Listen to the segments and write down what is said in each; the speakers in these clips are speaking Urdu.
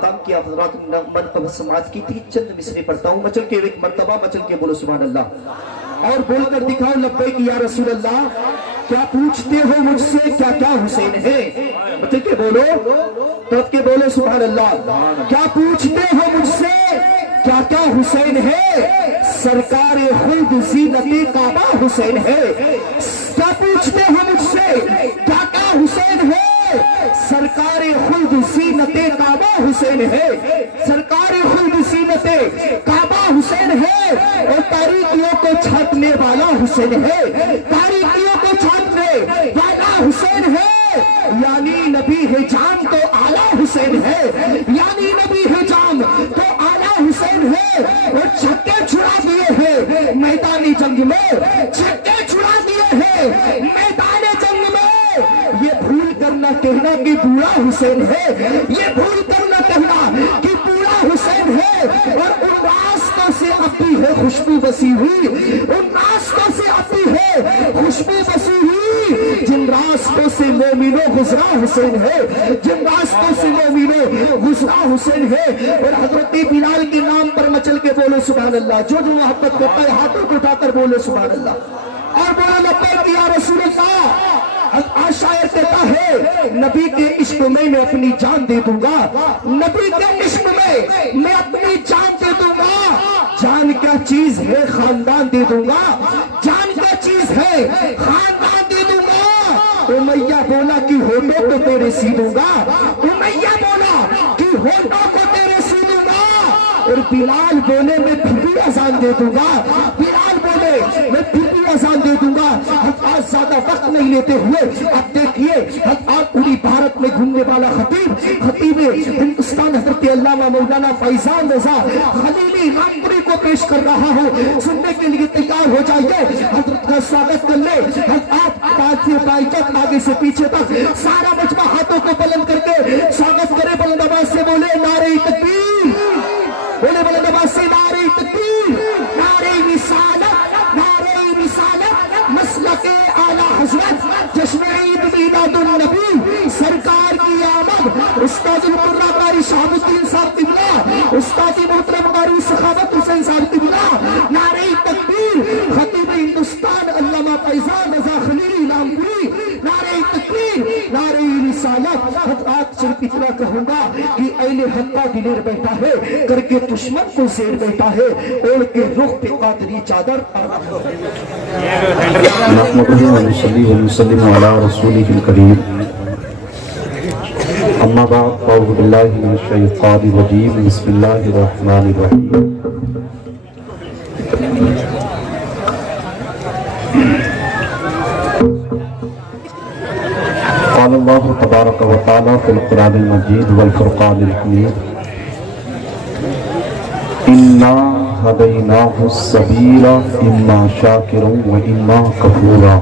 کام کیا حضرات مرتبہ سماعت کی تھی، چند مصرے پڑھتا ہوں، مچل کے ایک مرتبہ مچل کے بولو سبحان اللہ، اور بول کر دکھاؤ لبیک یا رسول اللہ۔ کیا پوچھتے ہو مجھ سے کیا کیا حسین ہے؟ مچل کے بولو، تب کے بولو سبحان اللہ۔ کیا پوچھتے ہو مجھ سے کیا کیا حسین ہے؟ سرکار خلد زینت کعبہ حسین ہے۔ کیا پوچھتے ہو مجھ سے کیا کیا حسین ہے؟ سرکار خلد زینت کعبہ حسین ہے۔ سرکار خلد زینت کعبہ حسین ہے، اور تاریکیوں کو چھانٹنے والا حسین ہے۔ تاریکیوں کو چھانٹنے والا حسین ہے، یعنی نبی ہے جان تو اعلیٰ حسین ہے، یعنی نبی ہے جان تو اعلیٰ حسین ہے۔ اور چھکے چھڑا دیے ہیں میدان جنگ میں، چھکے چھڑا دیے ہیں میدان جنگ میں۔ یہ بھول کر نہ کہنا کہ بوڑھا حسین ہے، یہ بھول کر نہ کہنا کہ بوڑھا حسین ہے۔ اور ان راستوں سے اب بھی ہے خوشبو بسی ہوئی، ان راستوں سے اب بھی ہے خوشبو بسی ہوئی، جن راستوں سے مومنوں گزرا حسین ہے، جن راستوں سے مومنوں گزرا حسین ہے۔ اور حضرت بلال کے نام پر مچل کے بولو سبحان اللہ، جو جو محبت کرتا ہے ہاتھوں کو اٹھا کر بولو سبحان اللہ، اور بولو لبیک یا رسول اللہ۔ شاعر کہتا ہے نبی کے عشق میں میں اپنی جان دے دوں گا، نبی کے عشق میں میں اپنی جان دے دوں گا۔ جان کیا چیز ہے خاندان دے دوں گا، جان کیا چیز ہے خاندان دے دوں گا۔ امیہ بولا کہ ہونٹوں کو تیرے سی دوں گا، امیہ بولا کہ ہونٹوں کو تیرے سی دوں گا۔ اور بلال بولے میں پھر بھی اذان دے دوں گا، بلال بولے میں پھر بھی اذان دے دوں گا۔ آج زیادہ وقت نہیں لیتے ہوئے اب دیکھیے آپ پوری بھارت میں گھومنے والا خطیب ہندوستان حضرت علامہ مولانا فیضان رضا خلیلی رامپوری کو پیش کر رہا ہوں، سننے کے لیے تیار ہو جائیے، حضرت کا سواگت کر لے۔ آپ پانچ سے بائی تک آگے سے پیچھے تک سارا مجمع ہاتھوں کو بلند کر کے سواگت کرے، بلند آواز سے بولے نعرہ تکبیر، بولے بلند آواز سے نعرہ تکبیر، نعرہ رسالت، نعرہ رسالت، مسلک اعلیٰ حضرت، جشن عید میلاد النبی، سرکار کی آمد، استاد القرآن قاری شہاب الدین صاحب قبلہ، استاد محترم قاری سخاوت حسین صاحب قبلہ، نعرہ تکبیر، خطیب ہندوستان علامہ فیضان رضا خلیلی رامپوری، نعرہ تکبیر، نعرہ رسالت۔ آج صرف اتنا کہوں گا کہ اہل حق کا دلیر بیٹھا ہے، کر کے دشمن کو زیر بیٹھا ہے، اوڑھ کے رخ پہ قادری چادر نحمده ونصلي ونسلم على رسوله الكريم اما بعد اعوذ بالله من الشيطان الرجيم بسم الله الرحمن الرحيم قال الله تبارك وتعالى في القرآن المجيد والفرقان الحميد إنا هديناه السبيل إما شاكرا وإما كفورا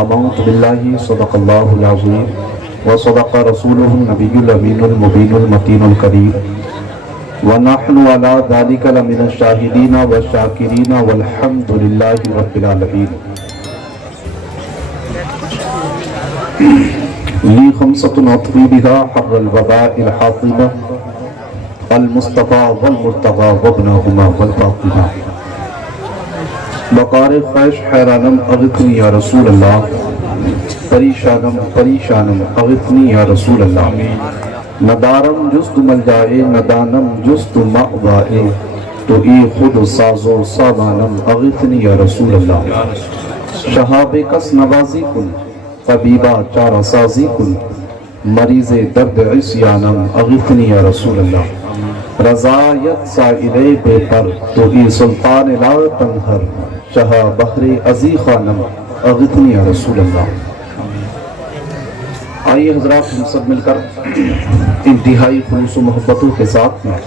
آمنت بالله صدق الله العظيم وصدق رسوله النبي الأمين المبين المتين الكريم ونحن على ذلك لمن الشاهدين والشاكرين والحمد لله رب العالمين لي خمسة أطفي بها حر الوباء الحاطمة المصطفى والمرتضى وابنهما والفاطمہ بقار خواہش حیرانم اغثنی یا رسول اللہ پریشانم پریشانم اغثنی یا رسول اللہ ندارم جست ملجائے ندانم جست مأوائے تو ای خود ساز و سامانم اغثنی یا رسول اللہ شہاب کس نوازی کن طبیبہ چارہ سازی کن مریض درد عصیانم اغثنی یا رسول اللہ رضایت سائلے بے پر تو ای سلطان لا تنہر شاہ بحر عزی خانم اغثنی یا رسول اللہ۔ آئیے حضرات ہم سب مل کر انتہائی خلوص و محبتوں کے ساتھ میں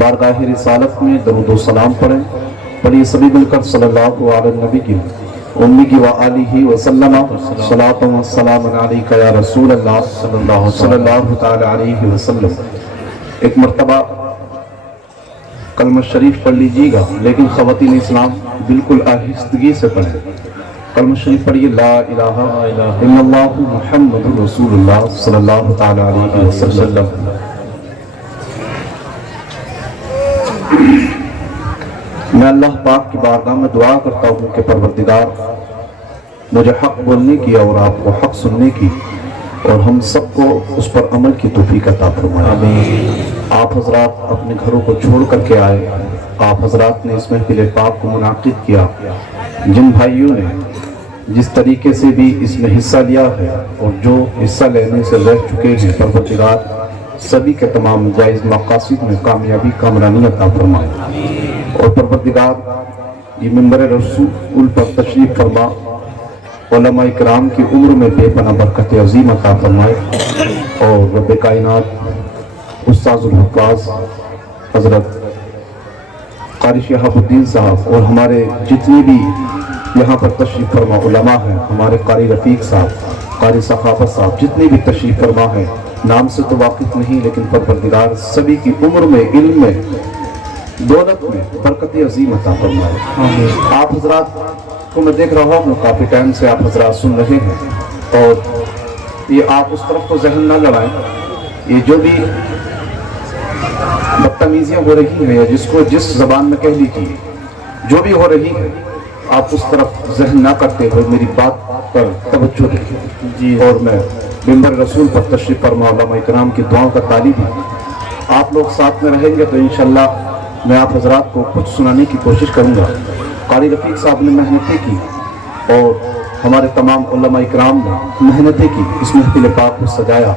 بارگاہ رسالت میں درود و سلام پڑھیں۔ پڑھیے سبھی مل کر صلی اللہ علیہ نبی کی امی کی وآلہ وسلم صلاۃ و سلام علیکہ یا رسول اللہ صلی اللہ تعالی علیہ وسلم۔ ایک مرتبہ کلمہ شریف پڑھ لیجیے گا، لیکن خواتین اسلام بالکل آہستگی سے پڑھیں۔ کلمہ شریف پڑھیے لا الہ الا اللہ محمد رسول اللہ صلی اللہ تعالی علیہ وسلم۔ میں اللہ پاک کی بارگاہ میں دعا کرتا ہوں کہ پروردگار مجھے حق بولنے کی اور آپ کو حق سننے کی اور ہم سب کو اس پر عمل کی توفیق عطا فرمائے۔ آپ حضرات اپنے گھروں کو چھوڑ کر کے آئے، آپ حضرات نے اس محفل پاک کو منعقد کیا، جن بھائیوں نے جس طریقے سے بھی اس میں حصہ لیا ہے اور جو حصہ لینے سے رہ چکے ہیں، پروردگار سبھی کے تمام جائز مقاصد میں کامیابی کامرانی عطا فرمائے، اور پروردگار یہ منبر رسول پر تشریف فرما علماء کرام کی عمر میں بے پناہ برکت عظیم عطا فرمائے، اور رب کائنات استاذ الحفاظ حضرت قاری شہاب الدین صاحب اور ہمارے جتنی بھی یہاں پر تشریف فرما علماء ہیں، ہمارے قاری رفیق صاحب، قاری سخاوت صاحب، جتنی بھی تشریف فرما ہیں، نام سے تو واقف نہیں لیکن پروردگار سبھی کی عمر میں، علم میں، دولت میں برکت عظیم عطا فرمائے۔ آپ حضرات کو میں دیکھ رہا ہوں کافی ٹائم سے آپ حضرات سن رہے ہیں، اور یہ آپ اس طرف تو ذہن نہ لڑائیں، یہ جو بھی بدتمیزیاں ہو رہی ہیں یا جس کو جس زبان میں کہہ لیجیے جو بھی ہو رہی ہے، آپ اس طرف ذہن نہ کرتے ہوئے میری بات پر توجہ دیں، اور میں منبر رسول پر تشریف فرما علماء کرام کی دعاؤں کا طالب ہوں۔ آپ لوگ ساتھ میں رہیں گے تو انشاءاللہ میں آپ حضرات کو کچھ سنانے کی کوشش کروں گا۔ قاری رفیق صاحب نے محنتیں کی اور ہمارے تمام علماء کرام نے محنتیں کی، اس محفل پاک کو سجایا،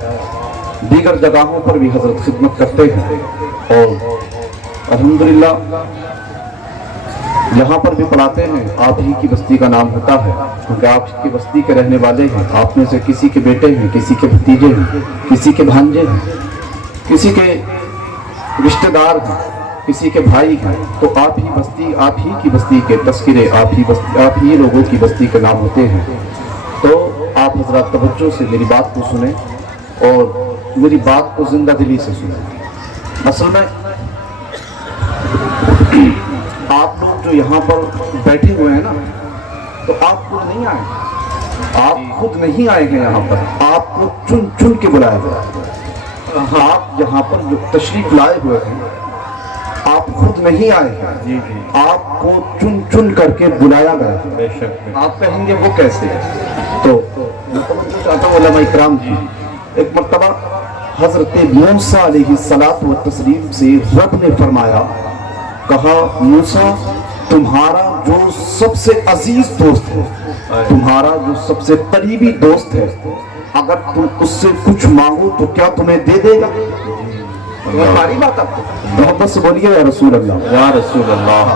دیگر جگہوں پر بھی حضرت خدمت کرتے ہیں، اور الحمدللہ یہاں پر بھی پڑھاتے ہیں۔ آپ ہی کی بستی کا نام ہوتا ہے کیونکہ آپ کی بستی کے رہنے والے ہیں، آپ میں سے کسی کے بیٹے ہیں، کسی کے بھتیجے ہیں، کسی کے بھانجے ہیں، کسی کے رشتہ دار ہیں، کسی کے بھائی ہیں، تو آپ ہی کی بستی کے تذکرے آپ ہی لوگوں کی بستی کے نام ہوتے ہیں۔ تو آپ حضرات توجہ سے میری بات کو سنیں اور میری بات کو زندہ دلی سے سنیں۔ اصل میں آپ لوگ جو یہاں پر بیٹھے ہوئے ہیں نا، تو آپ خود نہیں آئے، آپ خود نہیں آئے ہیں یہاں پر، آپ کو چن چن کے بلایا گیا۔ آپ یہاں پر جو تشریف لائے ہوئے ہیں، آپ خود نہیں آئے ہیں، آپ کو چن چن کر کے بلایا گیا۔ آپ کہیں گے وہ کیسے ہے؟ تو میں توجہ چاہتا ہوں علماء اکرام جی، ایک مرتبہ حضرت موسیٰ علیہ الصلوۃ والتسلیم سے رب نے فرمایا، کہا موسیٰ تمہارا جو سب سے عزیز دوست ہے، تمہارا جو سب سے قریبی دوست ہے، اگر تم اس سے کچھ مانگو تو کیا تمہیں دے دے گا؟ ہماری بات آپ کو محبت سے بولیے یا رسول اللہ، یا رسول اللہ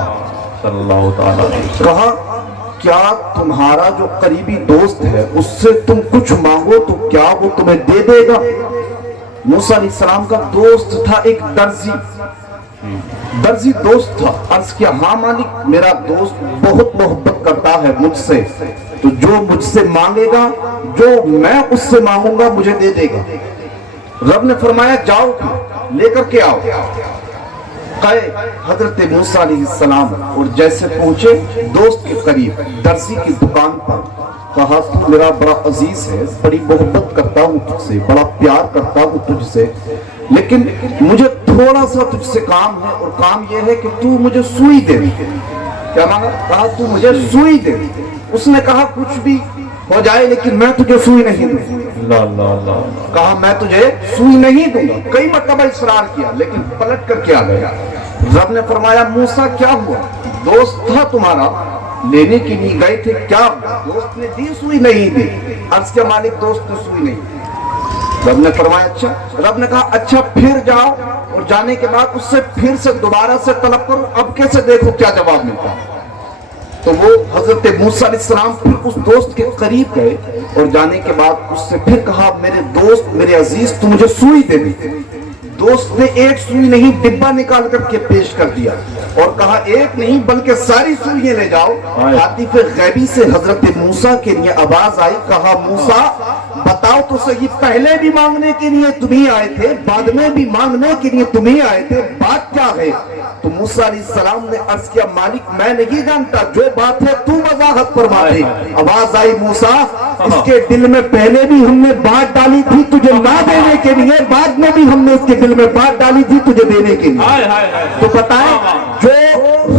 صلی اللہ تعالیٰ علیہ وسلم۔ کہا کیا تمہارا جو قریبی دوست ہے اس سے تم کچھ مانگو تو کیا وہ تمہیں دے دے گا؟ موسیٰ علیہ السلام کا دوست تھا ایک درزی دوست تھا۔ عرض کیا ہاں مالک، میرا دوست بہت محبت کرتا ہے مجھ سے، تو جو مجھ سے مانگے گا، جو میں اس سے مانگوں گا مجھے دے دے گا۔ رب نے فرمایا جاؤ لے کر کے آؤ۔ گئے حضرت موسیٰ علیہ السلام، اور جیسے پہنچے دوست کے قریب درزی کی دکان پر، کہا تو میرا بڑا عزیز ہے، بڑی محبت کرتا ہوں تجھ سے، بڑا پیار کرتا ہوں تجھ سے، لیکن مجھے تھوڑا سا تجھ سے کام ہے، اور کام یہ ہے کہ تو مجھے سوئی دے۔ کیا مانگا؟ کہا تو مجھے سوئی دے۔ اس نے کہا کچھ بھی ہو جائے لیکن میں تجھے سوئی نہیں دوں۔ کہا میں تجھے سوئی نہیں دوں گا۔ کئی مرتبہ اصرار کیا لیکن پلٹ کر کے آ گیا۔ رب نے فرمایا موسیٰ کیا ہوا؟ دوست تھا تمہارا، لینے کے لیے گئے تھے، کیا دوست نے دی سوئی نہیں دی؟ عرض کیا مالک دوست نے سوئی نہیں دی۔ رب نے فرمایا اچھا۔ رب نے کہا اچھا پھر جاؤ، اور جانے کے بعد اس سے پھر سے دوبارہ سے طلب کرو، اب کیسے دیکھو کیا جواب ملتا ہے۔ تو وہ حضرت موسیٰ علیہ السلام پھر اس دوست کے قریب گئے، اور جانے کے بعد اس سے پھر کہا میرے دوست، میرے عزیز تو مجھے سوئی دے دی۔ دوست نے ایک سوئی نہیں ڈبہ نکال کر کے پیش کر دیا، اور کہا ایک نہیں بلکہ ساری سوئیاں لے جاؤ۔ ہاتف غیبی سے حضرت موسیٰ کے لیے آواز آئی، کہا موسیٰ بتاؤ تو صحیح، پہلے بھی مانگنے کے لیے تمہیں آئے تھے، بعد میں بھی مانگنے کے لیے تمہیں آئے تھے، بات کیا ہے؟ تو موسیٰ علیہ السلام نے عرض کیا مالک میں نہیں جانتا، جو بات ہے تو وضاحت فرما دے۔ آواز آئی موسیٰ اس کے دل میں پہلے بھی ہم نے بات ڈالی تھی تجھے نہ دینے کے لیے، بعد میں بھی ہم نے اس کے دل میں بات ڈالی تھی تجھے دینے کے لیے۔ تو بتائیں جو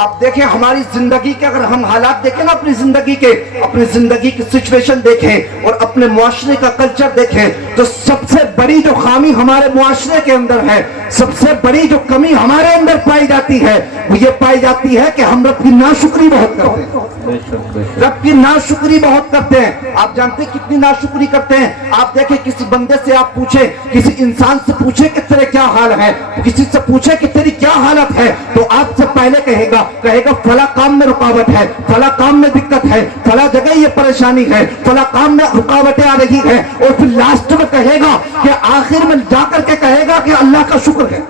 اب دیکھیں ہماری زندگی کے اگر ہم حالات دیکھیں نا اپنی زندگی کی سچویشن دیکھیں اور اپنے معاشرے کا کلچر دیکھیں تو سب سے بڑی جو خامی ہمارے معاشرے کے اندر ہے, سب سے بڑی جو کمی ہمارے اندر پائی جاتی ہے وہ یہ پائی جاتی ہے کہ ہم رب کی ناشکری بہت کرتے ہیں. رب کی ناشکری بہت کرتے ہیں. آپ جانتے ہیں کتنی ناشکری کرتے ہیں؟ آپ دیکھیں کسی بندے سے آپ پوچھیں, کسی انسان سے پوچھیں کہ تیرے کیا حال ہے, کسی سے پوچھیں کہ تیری کیا حالت ہے, تو آپ سے پہلے کہے گا فلاں کام میں رکاوٹ ہے, فلاں کام میں دقت ہے, فلاں جگہ یہ پریشانی ہے, فلاں کام میں رکاوٹیں آ رہی ہے, اور پھر لاسٹ میں کہے گا کہ آخر میں جا کر کے کہے گا کہ اللہ کا شکر ہے.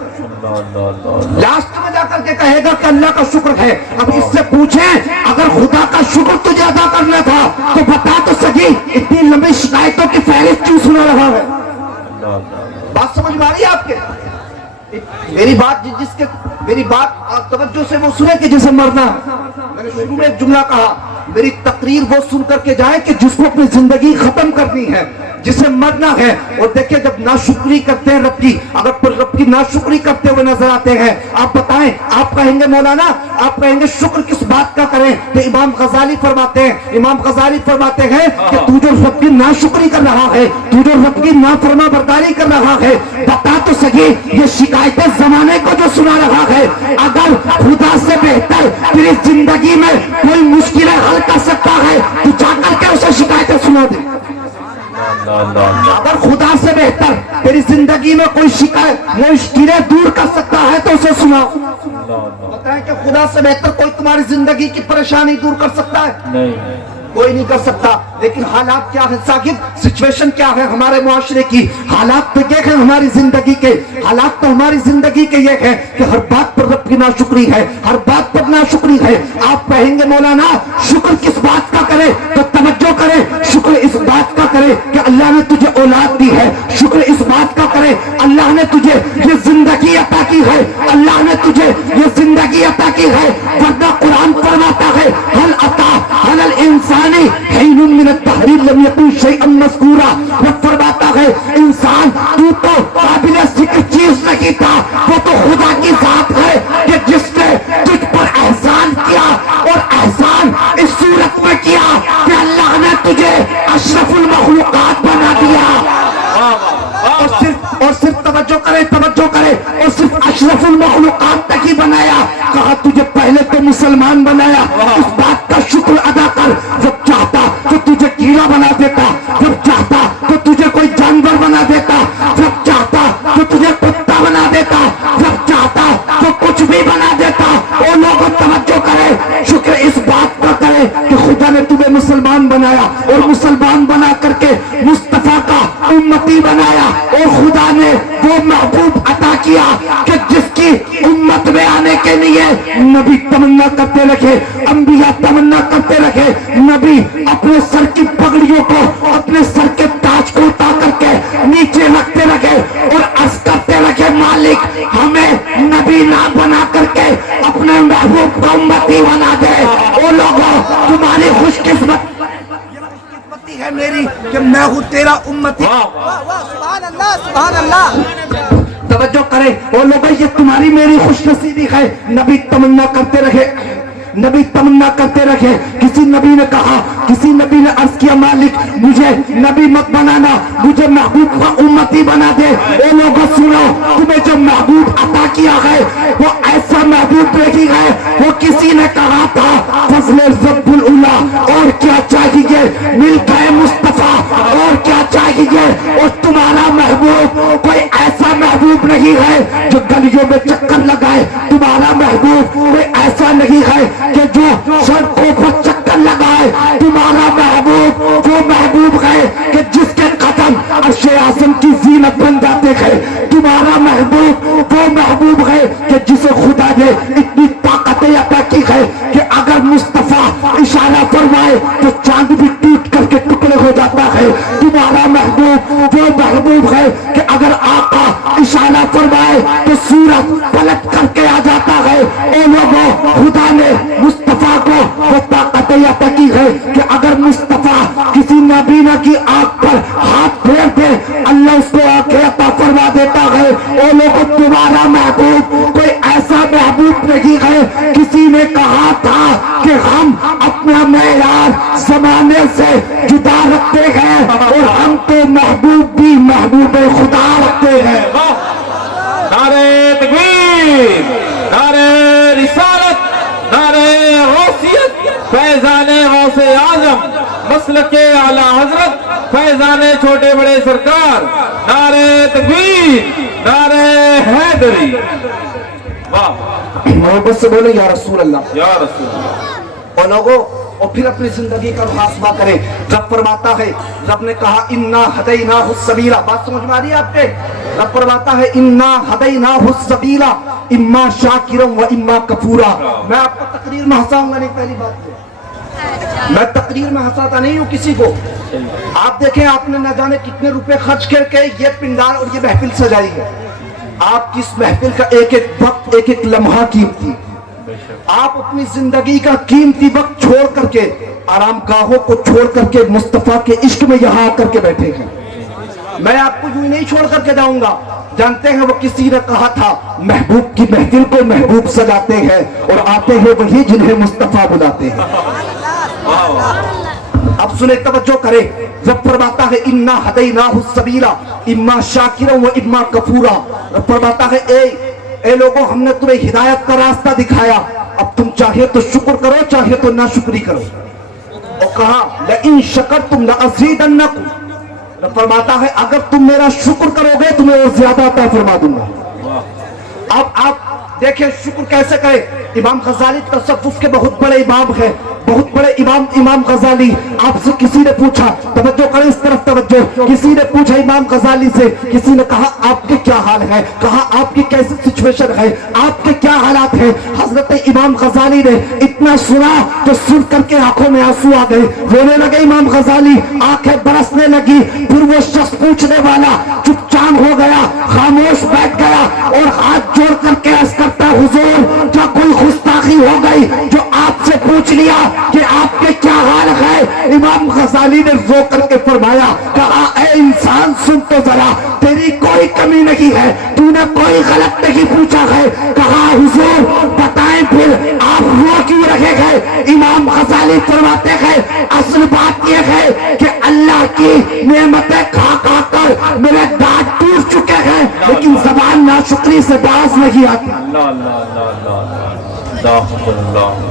لاسٹ میں جا کر کے کہے گا کہ اللہ کا شکر ہے. اب اس سے پوچھیں اگر خدا کا شکر تجھے ادا کرنا تھا تو بتا تو سکی اتنی لمبی شکایتوں کی فہرست کیوں سنا رہا ہے؟ بات سمجھ میں آ رہی ہے آپ کے؟ میری بات توجہ سے وہ سنے کہ جسے مرنا ہے. میں نے شروع میں ایک جملہ کہا, میری تقریر وہ سن کر کے جائے کہ جس کو اپنی زندگی ختم کرنی ہے, جسے مرنا ہے. اور دیکھیں جب ناشکری کرتے ہیں رب کی, اگر رب کی ناشکری کرتے ہوئے نظر آتے ہیں, آپ بتائیں, آپ کہیں گے مولانا, آپ کہیں گے شکر کس بات کا کریں؟ تو امام غزالی فرماتے ہیں کہ تو جو رب کی ناشکری کر رہا ہے, تو جو رب کی نافرما برداری کر رہا ہے, بتا تو سکی یہ شکایتیں زمانے کو جو سنا رہا ہے, اگر خدا سے بہتر تیری زندگی میں کوئی مشکلیں حل کر سکتا ہے تو جا کر کے اسے شکایتیں سنا دے. اگر خدا سے بہتر تیری زندگی میں کوئی شکایت مشکلیں دور کر سکتا ہے تو اسے سنا. بتائیں کہ خدا سے بہتر کوئی تمہاری زندگی کی پریشانی دور کر سکتا ہے؟ کوئی نہیں کر سکتا. لیکن حالات کیا ہے ساکب, سچویشن کیا ہے ہمارے معاشرے کی؟ حالات تو یہ ہے ہماری زندگی کے, حالات تو ہماری زندگی کے یہ ہے کہ ہر بات پر رب کی ناشکری ہے, ہر بات پر ناشکری ہے. آپ کہیں گے مولانا شکر کس بات کا کرے؟ تو توجہ کرے, شکر اس بات کا کرے کہ اللہ نے تجھے اولاد دی ہے, شکر اس بات کا کرے اللہ نے تجھے یہ زندگی عطا کی ہے, اللہ نے تجھے یہ زندگی عطا کی ہے. ورنہ قرآن فرماتا ہے حل عطا حل الانسانی حین من الدہر لم یکن شیئا مذکورا. وہ فرماتا ہے انسان تو قابل ذکر چیز نہیں تھا, وہ تو خدا کی ذات ہے کہ جس نے تجھ پر احسان کیا, اور احسان اس صورت میں کیا کہ اللہ نے تجھے اشرف المخلوقات بنا دیا. اور صرف توجہ کرے, اور صرف اشرف المخلوقات تک ہی بنایا. کہا تجھے پہلے تو مسلمان بنایا, اس بات کا شکر ادا کر. جب چاہتا تو تجھے کیڑا بنا دیتا, جب چاہتا تو تجھے کوئی جانور بنا دیتا, جب چاہتا تو تجھے کتا بنا دیتا, جب چاہتا تو کچھ بھی بنا دیتا. اور لوگ توجہ کرے, شکر اس بات کا کرے کہ خدا نے تمہیں مسلمان بنایا, اور مسلمان بنا کر کے مصطفیٰ کا امتی بنایا, اور خدا نے وہ محبوب عطا کیا کہ جس کی امت میں آنے کے لیے نبی تمنا کرتے رکھے, انبیاء تمنا کرتے رکھے. نبی اپنے سر کی پگڑیوں کو, اپنے سر کے تاج کو اٹھا کر کے نیچے رکھتے رکھے اور عرض کرتے رکھے مالک ہمیں نبی نہ بنا کر کے اپنے محبوب کا امتی بنا دے. او لوگوں تمہاری خوش قسمتی ہے میری کہ میں ہوں تیرا امتی. سبحان اللہ سبحان اللہ. توجہ کرے, وہ لوگ یہ تمہاری میری خوش نصیبی ہے. نبی تمنا کرتے رہے, کسی نبی نے کہا, کسی نبی نے عرض کیا مالک مجھے نبی مت بنانا, مجھے محبوب کا امتی بنا دے. اے لوگوں سنو, تمہیں جو محبوب عطا کیا ہے وہ ایسا محبوب نہیں ہے. وہ کسی نے کہا تھا فضل رب العلا, اور کیا چاہیے, مل گئے مصطفیٰ, اور کیا چاہیے. اور تمہارا محبوب کوئی ایسا محبوب نہیں ہے جو گلیوں میں چکر لگائے, تمہارا محبوب کوئی ایسا نہیں ہے کہ جو سڑکوں پر چکر لگائے. تمہارا محبوب وہ محبوب ہے کہ جس کے قدم عرش اعظم کی زینت بن جاتے ہیں. تمہارا محبوب وہ محبوب ہے کہ جسے خدا نے اتنی طاقتیں عطا کی ہے کہ اگر مصطفیٰ اشارہ فرمائے تو چاند بھی ٹوٹ کر کے ٹکڑے ہو جاتا ہے. تمہارا محبوب وہ محبوب ہے کہ اگر آقا اشارہ فرمائے تو سورج پلٹ کر کے آ جاتا ہے. اے لوگوں خدا نے مصطفیٰ کو وہ طاقت عطا کی ہے کہ اگر مصطفیٰ کسی نابینا کی آنکھ پر ہاتھ پھیر دے اللہ اس کو آنکھیں عطا فرما دیتا ہے. اے لوگوں تمہارا محبوب کوئی ایسا محبوب نہیں ہے. کسی نے کہا ہم اپنا معیار زمانے سے جدا رکھتے ہیں اور ہم تو محبوب بھی محبوب خدا رکھتے ہیں. نعرہ تکبیر، نعرہ رسالت، نعرہ غوثیت، فیضان غوث اعظم، مسلک اعلی حضرت، فیضان چھوٹے بڑے سرکار، نعرہ تکبیر، نعرہ حیدری. واہ محبت سے بولے یا رسول اللہ. یا رسول اللہ. اور لوگوں اور پھر اپنی زندگی کا محاسبہ کریں. رب فرماتا ہے، رب نے کہا انا ہدیناہ السبیل. بات سمجھ میں آ رہی ہے آپ کے؟ رب فرماتا ہے انا ہدیناہ السبیل اما شاکرا و اما کفورا. میں آپ کو تقریر میں ہنساؤں گا نہیں. پہلی بات تو میں تقریر میں ہنساتا نہیں ہوں کسی کو. آپ دیکھیں آپ نے نہ جانے کتنے روپے خرچ کر کے یہ پنڈال اور یہ محفل سجائی ہے. آپ کی اس محفل کا ایک ایک وقت ایک ایک لمحہ قیمتی. آپ اپنی زندگی کا قیمتی وقت چھوڑ کر کے آرام گاہوں کو چھوڑ کر کے مصطفیٰ کے عشق میں یہاں آ کر کے بیٹھے ہیں. میں آپ کو یوں نہیں چھوڑ کر کے جاؤں گا. جانتے ہیں وہ کسی نے کہا تھا محبوب کی محفل کو محبوب سجاتے ہیں اور آتے ہیں وہی جنہیں مصطفیٰ بلاتے ہیں. اب سنیں توجہ کریں. رب فرماتا ہے انا ہدیناہ السبیل اما شاکرا و اما کفورا. رب فرماتا ہے اے لوگوں ہم نے تمہیں ہدایت کا راستہ دکھایا. اب تم چاہے تو شکر کرو چاہے تو ناشکری کرو. اور کہا لئن شکرتم لازیدنکم. رب فرماتا ہے اگر تم میرا شکر کرو گے تمہیں اور زیادہ عطا فرما دوں گا. اب آپ دیکھیں شکر کیسے کریں. امام غزالی تصوف کے بہت بڑے امام ہیں, بہت بڑے امام غزالی. آپ سے کسی نے پوچھا, توجہ کریں اس طرف توجہ, کسی نے پوچھا امام غزالی سے, کسی نے کہا آپ کے کیا حال ہے, کہا آپ کی کیسی سچویشن ہے, آپ کے کیا حالات ہیں. حضرت امام غزالی نے اتنا سنا تو سن کر کے آنکھوں میں آنسو آ گئے, رونے لگے امام غزالی, آنکھیں برسنے لگی. پھر وہ شخص پوچھنے والا چپ چان ہو گیا, خاموش بیٹھ گیا اور ہاتھ جوڑ کر کے عرض کرتا حضور کیا کوئی گستاخی ہو گئی جو آپ سے پوچھ لیا کہ آپ کے کیا حال ہے. امام غزالی نے رو کر کے فرمایا, کہا اے انسان سن تو ذرا, تیری کوئی کمی نہیں ہے, تو نے کوئی غلط نہیں پوچھا ہے. کہا حضور بتائیں پھر آپ رو کیوں رہے گئے. امام غزالی فرماتے ہیں اصل بات یہ ہے کہ اللہ کی نعمتیں کھا کھا کر میرے دانت ٹوٹ چکے ہیں لیکن زبان ناشکری سے باز نہیں آتی.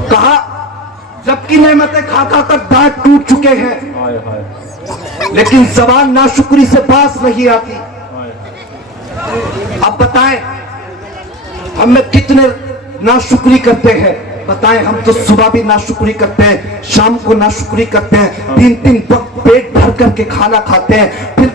کہا جب کی نعمتیں کھا کھا کر دانت ٹوٹ چکے ہیں لیکن زبان ناشکری سے باز نہیں آتی. اب بتائیں ہم میں کتنے ناشکری کرتے ہیں. بتائیں ہم تو صبح بھی ناشکری کرتے ہیں, شام کو ناشکری کرتے ہیں, 3 وقت پیٹ بھر کر کے کھانا کھاتے ہیں, پھر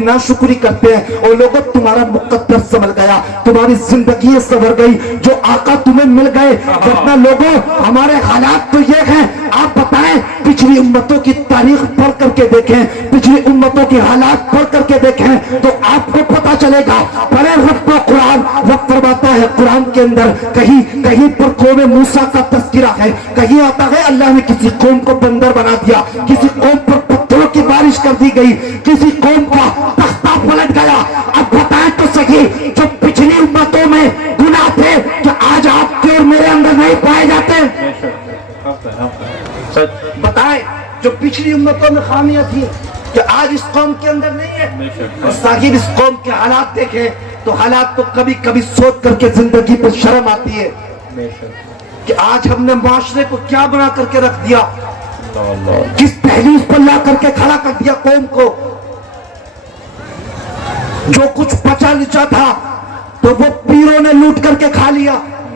ناشکری کرتے ہیں. اور لوگوں تمہارا مقدر سنور گیا, تمہاری زندگی سنور گئی, جو آقا تمہیں مل گئے. ورنہ لوگوں ہمارے حالات تو یہ ہیں. آپ بتائیں پچھلی امتوں کی تاریخ پڑھ کر کے دیکھیں, پچھلی امتوں کے حالات پڑھ کر کے دیکھیں تو آپ کو پتا چلے گا. پڑھیں رب کا قرآن, رب فرماتا ہے قرآن کے اندر کہیں پر قوم موسیٰ کا تذکرہ ہے, کہیں آتا ہے اللہ نے کسی قوم کو بندر بنا دیا, کسی قوم پر پتھروں کی بارش کر دی گئی, کسی قوم کا تختہ پلٹ گیا. اب بتائیں تو صحیح جو پچھلی امتوں میں گناہ تھے کہ آج آپ کے اور میرے اندر نہیں پائے جاتے. بتائیں جو پچھلی امتوں میں خامیاں تھی کہ آج اس قوم کے اندر نہیں ہے. صاحب اس قوم کے حالات دیکھیں تو حالات تو کبھی کبھی سوچ کر کے زندگی پر شرم آتی ہے کہ آج ہم نے معاشرے کو کیا بنا کر کے رکھ دیا, کس دہلیز پر لا کر کے کھڑا کر دیا قوم کو. جو کچھ بچا نچا تھا تو وہ پیروں نے لوٹ کر کے کھا لیا.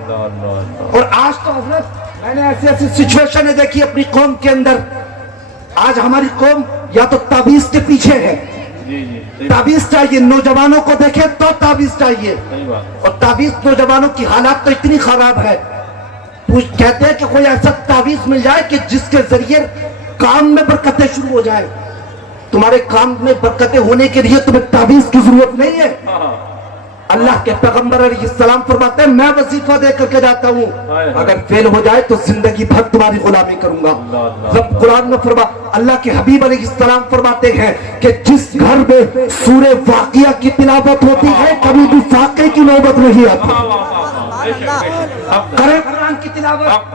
اور آج تو حضرت میں نے ایسی سچویشن دیکھی اپنی قوم کے اندر. آج ہماری قوم یا تو تعویذ کے پیچھے ہے, تعویذ چاہیے, نوجوانوں کو دیکھیں تو تعویذ چاہیے, اور تعویذ نوجوانوں کی حالات تو اتنی خراب ہے. کہتے ہیں کہ کوئی ایسا تعویذ مل جائے کہ جس کے ذریعے کام میں برکتیں شروع ہو جائیں. تمہارے کام میں برکتیں ہونے کے لیے تمہیں تعویذ کی ضرورت نہیں ہے. اللہ کے پیغمبر علیہ السلام فرماتے ہیں میں وظیفہ دے کر کے جاتا ہوں, اگر فیل ہو جائے تو زندگی بھر تمہاری غلامی کروں گا. رب قرآن میں اللہ کے حبیب علیہ السلام فرماتے ہیں کہ جس گھر میں سورہ واقعہ کی تلاوت ہوتی ہے کبھی بھی فاقے کی نوبت نہیں آتی. کریں قرآن کی تلاوت,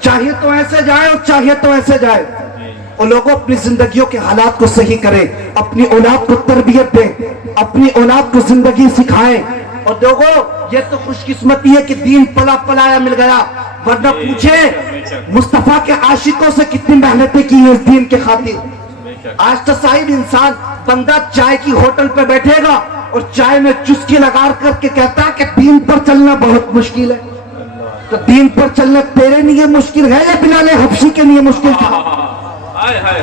چاہیے تو ایسے جائے اور چاہیے تو ایسے جائے. اور لوگوں اپنی زندگیوں کے حالات کو صحیح کریں, اپنی اولاد کو تربیت دیں, اپنی اولاد کو زندگی سکھائیں. اور دیکھو یہ تو خوش قسمتی ہے کہ دین پلا پلایا مل گیا, ورنہ پوچھے مصطفیٰ کے عاشقوں سے کتنی محنتیں کی ہیں اس دین کے خاطر. آج تو صاحب انسان بندہ چائے کی ہوٹل پہ بیٹھے گا اور چائے میں چسکی لگا کر کے کہتا ہے کہ دین پر چلنا بہت مشکل ہے. تو دین پر چلنا تیرے لیے مشکل ہے یا بلال حبشی کے لیے مشکل تھا؟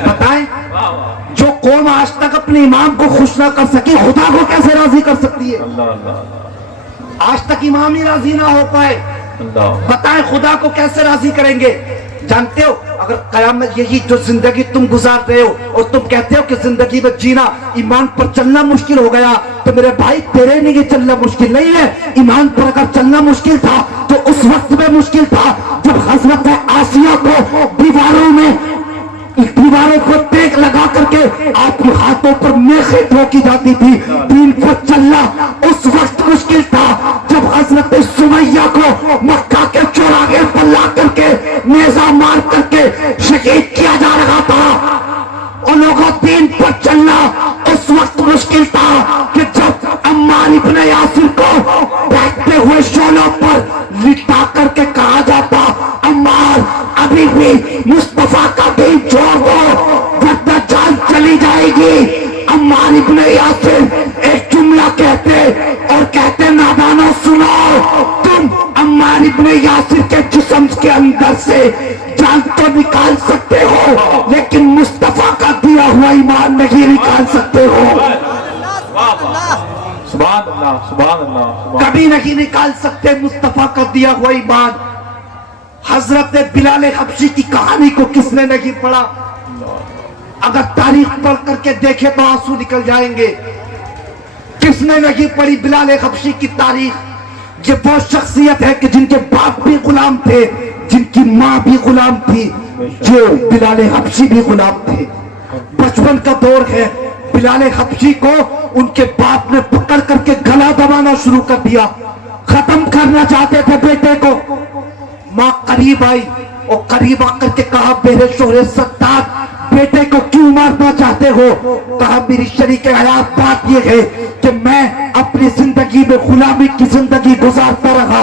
بتائیں, جو قوم آج تک اپنے امام کو خوش نہ کر سکی خدا کو کیسے راضی کر سکتی ہے؟ آج تک امام ہی راضی نہ ہو پائے, بتائیں خدا کو کیسے راضی کریں گے؟ جانتے ہو اگر قیامت یہی جو زندگی تم گزار رہے ہو اور تم کہتے ہو کہ زندگی میں جینا ایمان پر چلنا مشکل ہو گیا, تو میرے بھائی تیرے لیے چلنا مشکل نہیں ہے. ایمان پر اگر چلنا مشکل تھا تو اس وقت میں مشکل تھا جب حضرت آسیہ کو دیواروں کو ٹیک لگا کر کے آپ کے ہاتھوں پر میخیں ٹھوکی جاتی تھی. دین پر چلنا اس وقت مشکل تھا جب حضرت سمیہ کو مکہ کے چوراہے پر لا کر کے نیزہ مار کر کے شہید کیا جا رہا تھا. اور لوگوں دین پر چلنا اس وقت مشکل تھا کہ جب عمار ابن یاسر کو بیٹھتے ہوئے شولوں پر لٹا کر کے کہا جاتا عمار ابھی بھی مصطفیٰ کا دین چھوڑ دو ورنہ جان چلی جائے گی. عمار ابن یاسر ایک جملہ کہتے اور کہتے نادانو سنو, تم عمار ابن یاسر کے جسم کے اندر سے جان تو نکال سکتے ہو لیکن مصطفیٰ کا دیا ہوا ایمان نہیں نکال سکتے ہو. سبحان اللہ سبحان اللہ. کبھی نہیں نکال سکتے مصطفیٰ کا دیا ہوا ایمان. حضرت بلال حبشی کی کہانی کو کس نے نہیں پڑھا؟ اگر تاریخ پڑھ کر کے دیکھے تو آنسو نکل جائیں گے. کس نے نہیں پڑھی بلال حبشی کی تاریخ؟ یہ وہ شخصیت ہے کہ جن کے باپ بھی غلام تھے, جن کی ماں بھی غلام تھی, جو بلال حبشی بھی غلام تھے. بچپن کا دور ہے, بلال حبشی کو ان کے باپ نے پکڑ کر کے گلا دبانا شروع کر دیا, ختم کرنا چاہتے تھے بیٹے کو. ماں قریب آئی اور قریب آ کر کے کہا میرے شوہر ستار بیٹے کو کیوں مارنا چاہتے ہو؟ کہا میری شریک حیات بات یہ ہے کہ میں اپنی زندگی میں غلامی کی زندگی گزارتا رہا,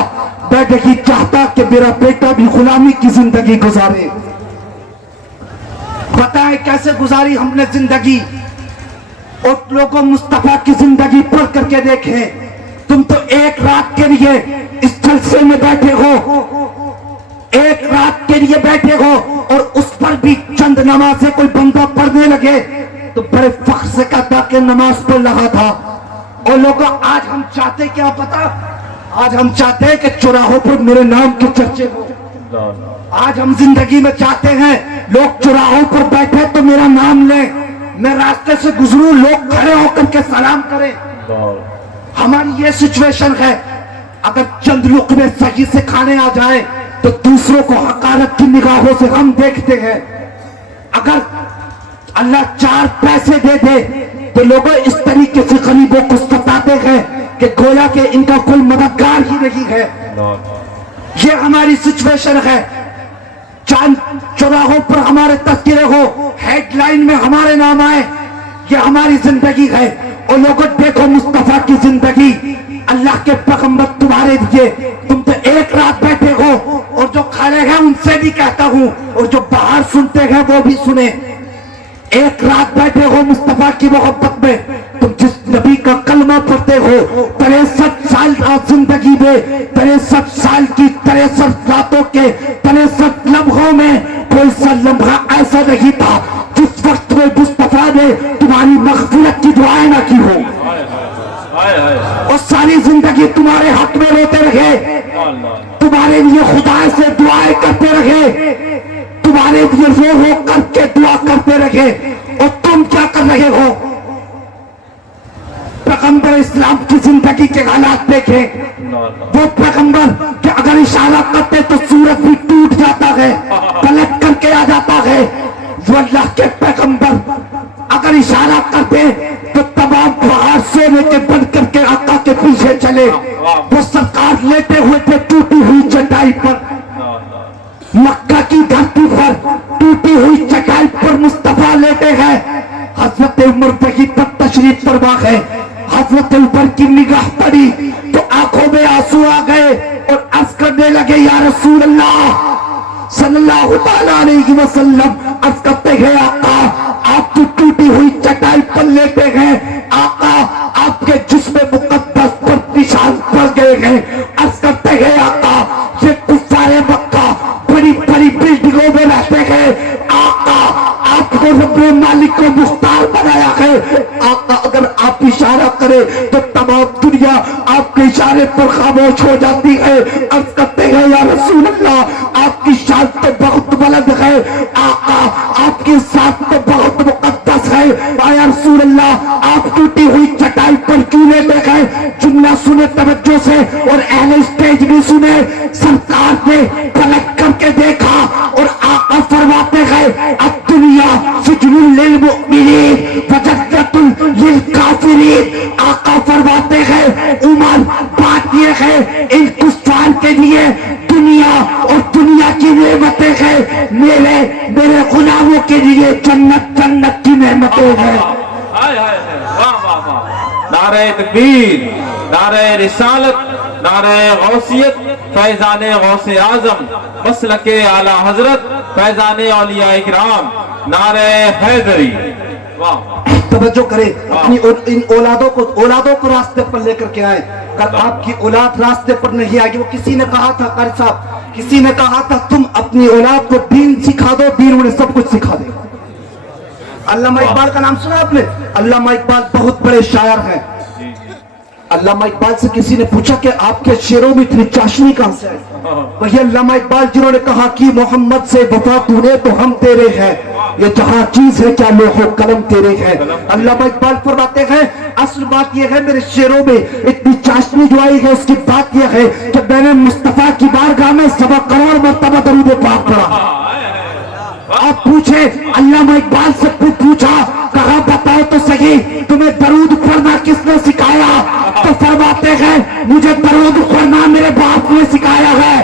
میں نہیں چاہتا کہ میرا بیٹا بھی غلامی کی زندگی گزارے. بتائیں کیسے گزاری ہم نے زندگی؟ اور لوگوں مصطفیٰ کی زندگی پڑھ کر کے دیکھیں. تم تو ایک رات کے لیے اس جلسے میں بیٹھے ہو, ایک رات کے لیے بیٹھے ہو اور اس پر بھی چند نمازیں کوئی بندہ پڑھنے لگے تو بڑے فخر سے کہتا کہ نماز پڑھ رہا تھا. اور لوگوں آج ہم چاہتے کیا پتا؟ آج ہم چاہتے ہیں کہ چوراہوں پر میرے نام کے چرچے ہو. آج ہم زندگی میں چاہتے ہیں لوگ چوراہوں پر بیٹھے تو میرا نام لیں, میں راستے سے گزروں لوگ کھڑے ہو کر کے سلام کریں. ہماری یہ سچویشن ہے. اگر چند لقمے صحیح سے کھانے آ جائیں تو دوسروں کو حقارت کی نگاہوں سے ہم دیکھتے ہیں. اگر اللہ 4 پیسے دے دے تو لوگ اس طریقے سے غریبوں کو ستاتے ہیں کہ گویا کہ ان کا کوئی مددگار ہی نہیں ہے. یہ ہماری سچویشن ہے. چاند چوراہوں پر ہمارے تذکرے ہو, ہیڈ لائن میں ہمارے نام آئے, یہ ہماری زندگی ہے. اور لوگوں دیکھو مصطفیٰ کی زندگی, اللہ کے پیغمبر تمہارے لیے, تم تو ایک رات بیٹھے ہو اور جو کھڑے ہیں ان سے بھی کہتا ہوں اور جو باہر سنتے ہیں وہ بھی سنیں. ایک رات بیٹھے ہو مصطفیٰ کی محبت میں. تم جس نبی کا کلمہ پڑھتے ہو 63 سال زندگی میں 63 سال کی 63 راتوں کے 63 لمحوں میں کوئی سا لمحہ ایسا نہیں تھا جس وقت میں مصطفیٰ نے تمہاری مغفرت کی دعائیں نہ کی ہو. اور ساری زندگی تمہارے حق میں روتے رہے, تمہارے لیے خدا سے دعائیں کرتے رہے, تمہارے لیے رو رو کر کے دعا کرتے رہے. اور تم کیا کر رہے ہو؟ پیغمبر اسلام کی زندگی کے حالات دیکھیں. وہ پیغمبر کہ اگر اشارہ کرتے تو سورج بھی ٹوٹ جاتا ہے, پلٹ کر کے آ جاتا ہے. وہ اللہ کے پیغمبر اگر اشارہ کرتے تو تمام پہاڑ سونے کے بن کر کے آقا کے پیچھے چلے. وہ سرکار لیتے ہوئے تھے ٹوٹی ہوئی چٹائی پر. کی دھرتی پر ٹوٹی ہوئی چٹائی پر مصطفیٰ لیٹے ہیں. حضرت عمر وہیں پر تشریف فرما ہے. حضرت عمر کی نگاہ پڑی تو آنکھوں میں آنسو آ گئے اور عرض کرنے لگے یا رسول اللہ صلی اللہ تعالیٰ علیہ وسلم. عرض کرتے ہیں آقا آپ تو ٹوٹی ہوئی چٹائی پر لیٹے ہیں. آقا آپ کے جسم مقدس پر نشان پڑ گئے ہیں. عرض کرتے ہیں آقا یہ کفار مکہ بڑی بڑی بلڈنگوں میں رہتے ہیں. آقا آپ کو رب مالک کو مختار بنایا ہے. آقا اگر آپ اشارہ کریں تو تمام دنیا آپ کے اشارے پر خاموش ہو جاتی ہے. عرض کرتے ہیں یا رسول اللہ آپ کی شان تو بہت بلند ہے. آقا آپ کی ذات تو بہت مقدس ہے. یا رسول اللہ آپ ٹوٹی ہوئی چٹائی پر کیوں لیٹے گئے؟ جملہ سنے توجہ سے اور اہل اسٹیج بھی سنے. سرکار نے پلٹ کر کے دیکھا اور آقا فرماتے گئے اب دنیا سجن للمؤمنین وجنت للکافرین. آقا فرماتے گئے عمر بات یہ ہے ان کفار کے لیے دنیا اور دنیا کی نعمتیں ہیں, میرے غلاموں کے لیے جنت جنت کی نعمتیں ہیں. نعرہ تکبیر, نعرہ رسالت, نعرہ غوثیت, فیضان غوث اعظم, مسلک اعلی حضرت, فیضان اولیاء کرام, نعرہ حیدری. توجہ کریں اپنی ان اولادوں کو راستے پر لے کر کے آئے. اگر آپ کی اولاد راستے پر نہیں آئے گی, وہ کسی نے کہا تھا قاری صاحب, کسی نے کہا تھا تم اپنی اولاد کو دین سکھا دو, دین انہیں سب کچھ سکھا دے. علامہ اقبال کا نام سنا آپ نے؟ علامہ اقبال بہت بڑے شاعر ہیں. علامہ اقبال سے کسی نے پوچھا کہ آپ کے شعروں میں اتنی چاشنی کہاں سے ہے؟ وہی علامہ اقبال جنہوں نے کہا کہ محمد سے وفا تو نے تو ہم تیرے ہیں, یہ جہاں چیز ہے کیا لوح و قلم تیرے ہیں. علامہ اقبال فرماتے ہیں اصل بات یہ ہے میرے شعروں میں اتنی چاشنی جو آئی ہے اس کی بات یہ ہے کہ میں نے مصطفیٰ کی بارگاہ میں 100 کروڑ مرتبہ درود پاک پڑھا. آپ پوچھے علامہ اقبال سے پوچھا کہا بتاؤ تو صحیح تمہیں درود پڑھنا کس نے سکھایا؟ تو فرماتے ہیں مجھے درود پڑھنا میرے باپ نے سکھایا ہے.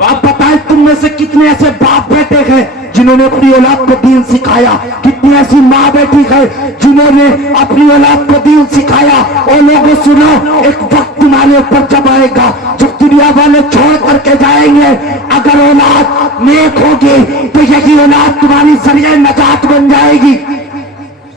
آپ بتائیں تم میں سے کتنے ایسے باپ بیٹے ہیں جنہوں نے اپنی اولاد کو دین سکھایا؟ کتنی ایسی ماں بیٹی ہے جنہوں نے اپنی اولاد کو دین سکھایا؟ اور لوگوں سنو ایک وقت تمہارے اوپر جب آئے گا جب دنیا والے چھوڑ کر کے جائیں گے, اگر اولاد نیک ہوگی تو یہی اولاد تمہاری ذریعہ نجات بن جائے گی.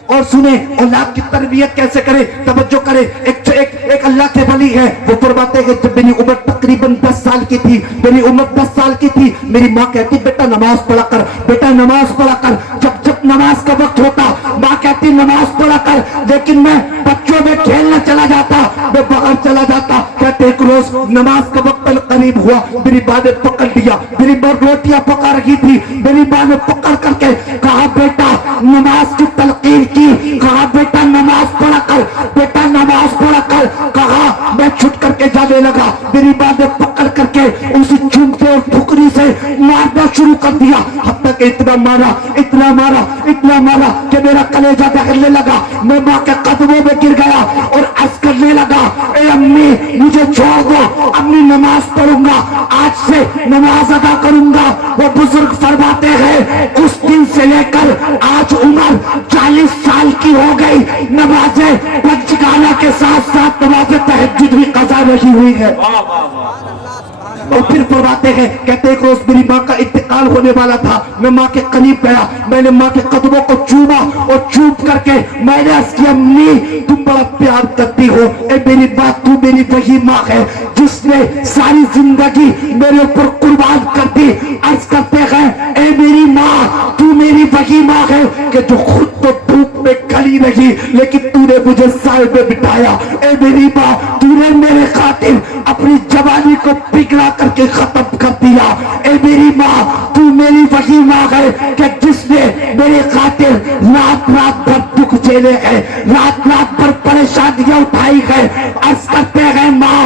اور سنیں اولاد کی تربیت کیسے کرے, توجہ کرے. ایک اللہ کے ولی ہے, وہ فرماتے ہیں جب میری عمر تقریباً 10 سال کی تھی, میری عمر 10 سال کی تھی, میری ماں کہتی بیٹا نماز پڑھا کر, بیٹا نماز پڑھا کر. جب نماز کا وقت ہوتا ماں کہتی نماز پڑھا کر, لیکن میں بچوں میں کھیلنا چلا جاتا, میں باہر چلا جاتا. کہتے ایک روز نماز کا وقت قریب ہوا, میری ماں نے پکڑ لیا, میری ماں روٹیاں پکا رہی تھی, میری ماں نے پکڑ کر کے کہا بیٹا نماز کی تلقین کی, کہا بیٹا نماز پڑھا کر, بیٹا نماز پڑھا کر. کہا میں چھٹ کر کے جانے لگا, میری ماں نے پکڑ کر کے اسی چونکے اور پھکری سے مارنا شروع کر دیا, حتیٰ کہ اتنا مارا اتنا مارا اتنا مارا کہ میرا کلیجہ دہلنے لگا. میں ماں کے قدموں میں گر گیا اور عرض کرنے لگا اے امی مجھے چھوڑ دو, اپنی نماز پڑھوں گا, آج سے نماز ادا کروں گا. وہ بزرگ فرماتے ہیں اس دن سے لے کر آج عمر 40 سال کی ہو گئی, نمازیں پنجگانہ کے ساتھ ساتھ نماز تہجد بھی قضا نہیں ہوئی ہے. اور پھر فرماتے ہیں کہتے ایک روز میری ماں کا انتقال ہونے والا تھا, میں ماں کے قریب گیا, میں نے ماں کے قدموں کو چوما اور چوم کر کے میں نے عرض کیا امی تم بڑا پیار کرتی ہو, اے میری ماں تو میری وہی ماں ہے جس نے ساری زندگی میرے اوپر قربان کر دی. عرض کرتے ہیں اے میری ماں تو میری وہی ماں ہے کہ جو خود تو دھوپ میں کھڑی رہی لیکن تو نے مجھے سائے میں بٹھایا. اے میری ماں تو نے میرے خاطر اپنی جوانی کو بگڑا کر کے ختم کر دیا. اے میری ماں تو میری وہی ماں ہے کہ جس نے میرے خاطر رات رات بھر دکھ جھیلے ہیں, رات رات بھر پریشانیاں اٹھائی ہے. عرض کرتے ہیں ماں